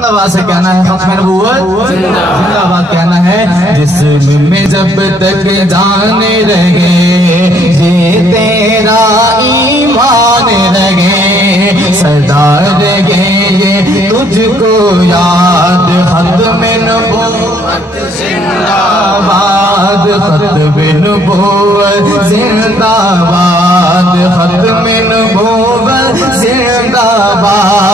बुलंद आवाज से कहना है खत्म नबूवत जिंदाबाद कहना है। जिस्म में जब तक जान रहे ये तेरा ईमान रहे सदा रहे ये तुझको याद। खत्म नबूवत जिंदाबाद खत्म नबूवत जिंदाबाद खत्म नबूवत जिंदाबाद।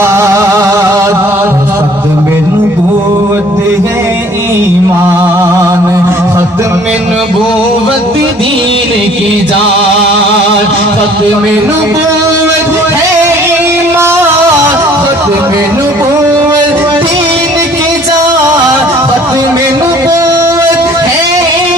खत्म नबूवत है ईमान खत्म नबूवत दीन की जान। खत्म नबूवत है ईमान खत्म नबूवत दीन की जान। खत्म नबूवत है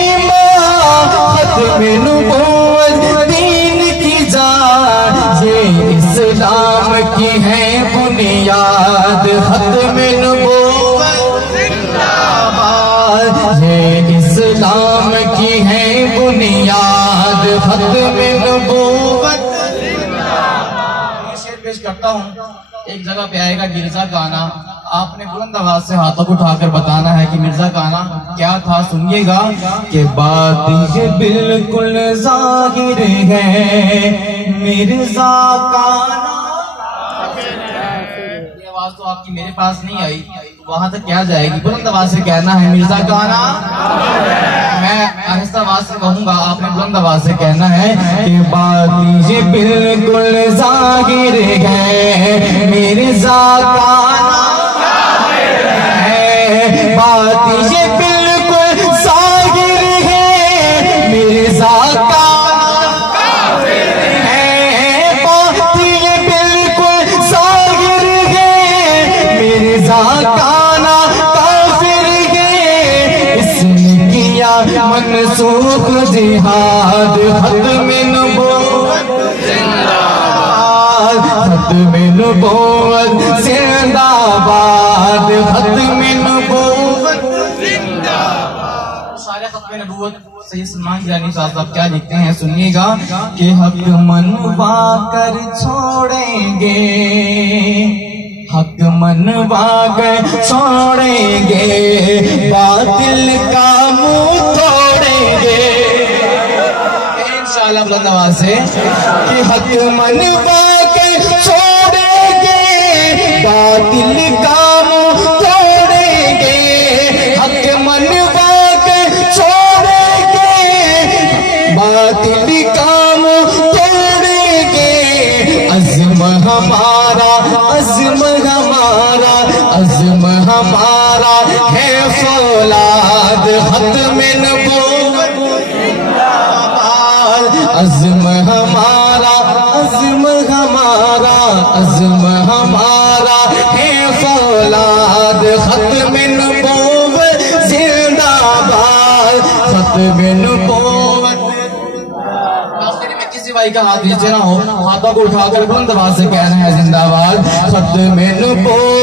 ईमान खत्म नबूवत दीन की जान। ये इस्लाम की है बुनियाद खत्म नबूवत जिंदाबाद। ये इस्लाम की है बुनियाद खत्म नबूवत जिंदाबाद। शेर पेश करता हूँ। एक जगह पे आएगा मिर्जा गाना, आपने बुलंद आवाज से हाथों को उठाकर बताना है कि मिर्जा गाना क्या था। सुनिएगा कि बात ये बिल्कुल जाहिर है मिर्जा गाना। ये आवाज तो आपकी मेरे पास नहीं आई, वहां तक क्या जाएगी? बुलंद आवाज से कहना है मिर्जा गाना। मैं आहिस्ता आवाज से कहूंगा, आपने बुलंद आवाज से कहना है कि बात ये बिल्कुल जाहिर है मिर्जा गाना है। बात ये बिल्कुल जाहिर है मिर्जा गाना है। बात ये बिल्कुल जाहिर है मिर्जा गाना काफिर है। इसने किया मनसूख जिहाद खत्म नबूवत जिंदाबाद खत्म नबूवत जिंदाबाद खत्म नबूवत जिंदाबाद। सारे खत्म नबूवत सही सलमान गिलानी साहब क्या लिखते हैं, सुनिएगा कि हक मनवा कर छोड़ेंगे हक मनवा कर छोड़ेंगे बातिल का मुंह तोड़ेंगे इंशाअल्लाह। बुलंद आवाज से कि हक मनवा कर छोड़ेंगे बातिल का मुंह तोड़ेंगे। हक मनवा कर छोड़ेंगे बातिल का मुंह तोड़ेंगे। अज़्म हमारा अज़्म हमारा अज़्म हमारा है फौलाद खत्म नबूवत जिंदाबाद। अज़्म हमारा अज़्म हमारा अज़्म हमारा है फौलाद खत्म नबूवत जिंदाबाद खत्म नबूवत। किसी भाई का हाथ नीचे ना हो, हाथों को उठाकर बुलंद आवाज से कहना है जिंदाबाद खत्म नबूवत